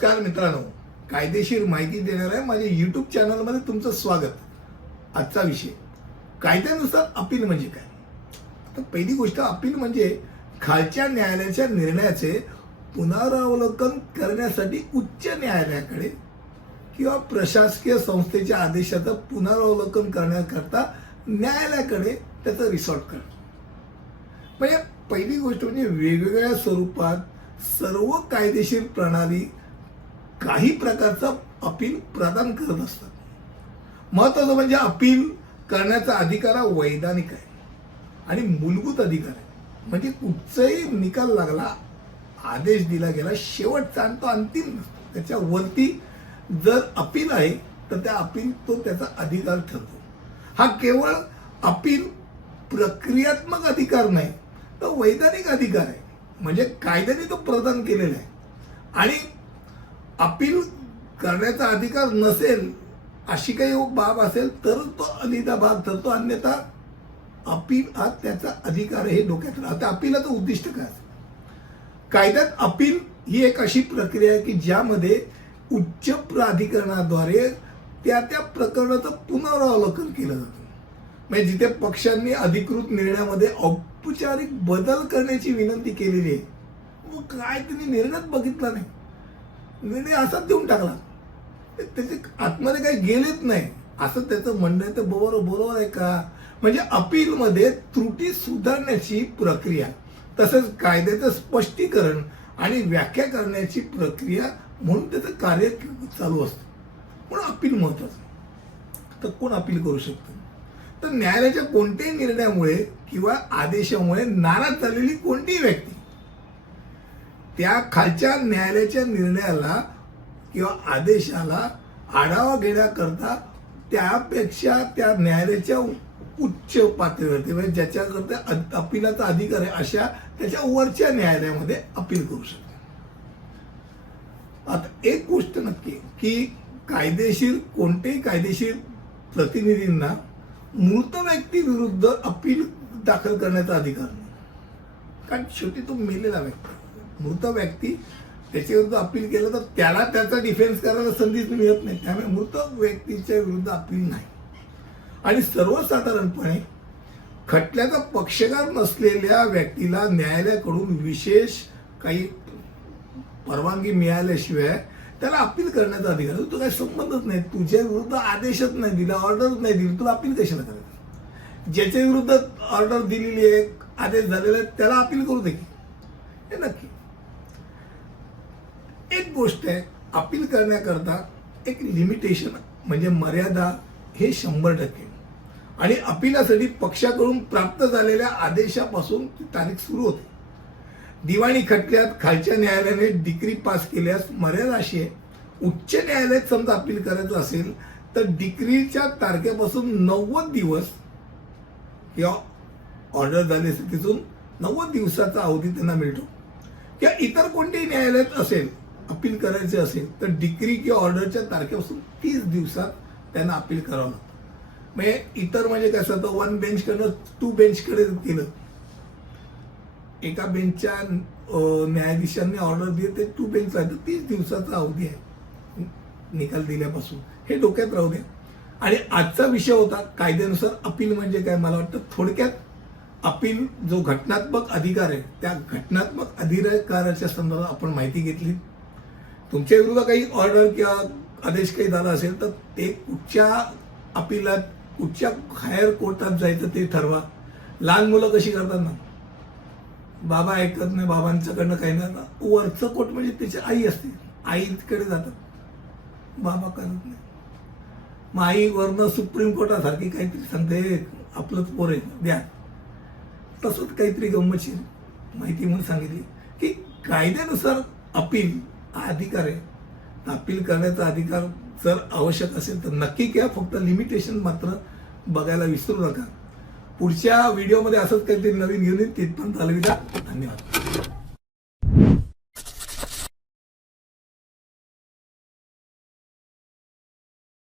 नमस्कार मित्रांनो, कायदेशीर माहिती देणाऱ्या माझ्या यूट्यूब चॅनलमध्ये तुमचं स्वागत. आजचा विषय कायद्यानुसार अपील म्हणजे काय. तर पहिली गोष्ट, अपील म्हणजे खालच्या न्यायालयाच्या निर्णयाचे पुनरावलोकन करण्यासाठी उच्च न्यायालयाकडे किंवा प्रशासकीय संस्थेच्या आदेशाचं पुनरावलोकन करण्याकरता न्यायालयाकडे त्याचं रिसॉर्ट करणं. म्हणजे पहिली गोष्ट म्हणजे वेगवेगळ्या स्वरूपात सर्व कायदेशीर प्रणाली काही प्रकारचा अपील प्रदान करत असतात. महत्त्वाचं म्हणजे अपील करण्याचा अधिकार हा वैधानिक आहे आणि मूलभूत अधिकार आहे. म्हणजे कुठचाही निकाल लागला, आदेश दिला गेला, शेवटचा आणि तो अंतिम नसतो. त्याच्यावरती जर अपील आहे तर त्या अपील तो त्याचा अधिकार ठरतो. हा केवळ अपील प्रक्रियात्मक अधिकार नाही, तो वैधानिक अधिकार आहे. म्हणजे कायद्याने तो प्रदान केलेला आहे. आणि अपील करण्याचा अधिकार नसेल अशी काही बाब असेल तर तो अलिदा भाग ठरतो, अन्यथा अपील हा त्याचा अधिकार आहे. हे डोक्यात राहतं. अपीलाचं उद्दिष्ट काय? कायद्यात अपील ही एक अशी प्रक्रिया आहे की ज्यामध्ये उच्च प्राधिकरणाद्वारे त्या प्रकरणाचं पुनरावलोकन केलं जातं. म्हणजे जिथे पक्षांनी अधिकृत निर्णयामध्ये औपचारिक बदल करण्याची विनंती केलेली आहे, मग काय त्यांनी निर्णयच बघितला नाही, निर्णय असाच देऊन टाकला, त्याचे आतमध्ये काही गेलेच नाही असं त्याचं म्हणणं आहे. तर बरोबर आहे का? म्हणजे अपीलमध्ये त्रुटी सुधारण्याची प्रक्रिया, तसंच कायद्याचं स्पष्टीकरण आणि व्याख्या करण्याची प्रक्रिया म्हणून त्याचं कार्य चालू असतं. म्हणून अपील महत्वाचं. तर कोण अपील करू शकतं? तर न्यायालयाच्या कोणत्याही निर्णयामुळे किंवा आदेशामुळे नाराज झालेली कोणतीही व्यक्ती त्या खालच्या न्यायालयाच्या निर्णयाला किंवा आदेशाला आढावा घेण्याकरता त्यापेक्षा त्या न्यायालयाच्या उच्च पातळीवरती, म्हणजे ज्याच्याकरता अपीलाचा अधिकार आहे अशा त्याच्या वरच्या न्यायालयामध्ये अपील करू शकते. आता एक गोष्ट नक्की की कोणत्याही कायदेशीर प्रतिनिधींना मृत व्यक्ती विरुद्ध अपील दाखल करण्याचा अधिकार नाही. कारण शेवटी तो मेलेला व्यक्ती, मृत व्यक्ती, त्याच्या विरुद्ध अपील केलं तर त्याला त्याचा डिफेन्स करायला संधीच मिळत नाही. त्यामुळे मृत व्यक्तीच्या विरुद्ध अपील नाही. आणि सर्वसाधारणपणे खटल्याचा पक्षकार नसलेल्या व्यक्तीला न्यायालयाकडून विशेष काही परवानगी मिळाल्याशिवाय त्याला अपील करण्याचा अधिकार. तो काही संबंधच नाही, तुझ्या विरुद्ध आदेशच नाही दिला, ऑर्डरच नाही दिली, तुला अपील कशाला करायचं? ज्याच्या विरुद्ध ऑर्डर दिलेली आहे, आदेश झालेला आहे, त्याला अपील करू दे. हे नक्की एक गोष्ट आहे, अपील करण्याकरता एक लिमिटेशन म्हणजे मर्यादा हे 100%. आणि अपीलासाठी पक्षाकडून प्राप्त झालेल्या आदेशापासून ती तारीख सुरू होते. दिवाणी खटल्यात खालच्या न्यायालयाने डिक्री पास केल्यास मर्यादा अशी आहे, उच्च न्यायालयात समजा अपील करायचं असेल तर डिक्रीच्या तारखेपासून 90 दिवस किंवा ऑर्डर झाली असेल तिथून 90 दिवसाचा अवधी त्यांना मिळतो. किंवा इतर कोणत्याही न्यायालयात असेल अपील करायचे असेल तर डिक्री किंवा ऑर्डरच्या तारखेपासून 30 दिवसात त्यांना अपील करावं लागतं. म्हणजे इतर म्हणजे कसं होतं, 1 बेंचकडनं 2 बेंचकडे केलं, एका बेंचच्या न्यायाधीशांनी ऑर्डर दिली ते 2 बेंच आहे, तर 30 दिवसाचा अवधी आहे निकाल दिल्यापासून. हे डोक्यात राहू द्या. आणि आजचा विषय होता कायद्यानुसार अपील म्हणजे काय. मला वाटतं थोडक्यात अपील जो घटनात्मक अधिकार आहे त्या घटनात्मक अधिकाराच्या संदर्भात आपण माहिती घेतली. तुमच्या विरुद्ध काही ऑर्डर किंवा आदेश काही झाला असेल तर ते कुठच्या अपीलात, कुठच्या हायर कोर्टात जायचं ते ठरवा. लहान मुलं कशी करतात ना, बाबा ऐकत नाही, बाबांच्याकडनं काही नाही, वरचं कोर्ट म्हणजे त्याची आई असते, आईकडे जातात, बाबा करत नाही. मग आई वरनं सुप्रीम कोर्टासारखी काहीतरी सांगते, आपलंच पोर आहे द्या. तसंच काहीतरी गंमतशीर माहिती म्हणून सांगितली की कायद्यानुसार अपील हा अधिकार आहे. अपील करण्याचा अधिकार जर आवश्यक असेल तर नक्की घ्या, फक्त लिमिटेशन मात्र बघायला विसरू नका. पुढच्या व्हिडिओमध्ये असंच काहीतरी नवीन घेऊन येईल. तिथपर्यंत अलविदा. धन्यवाद.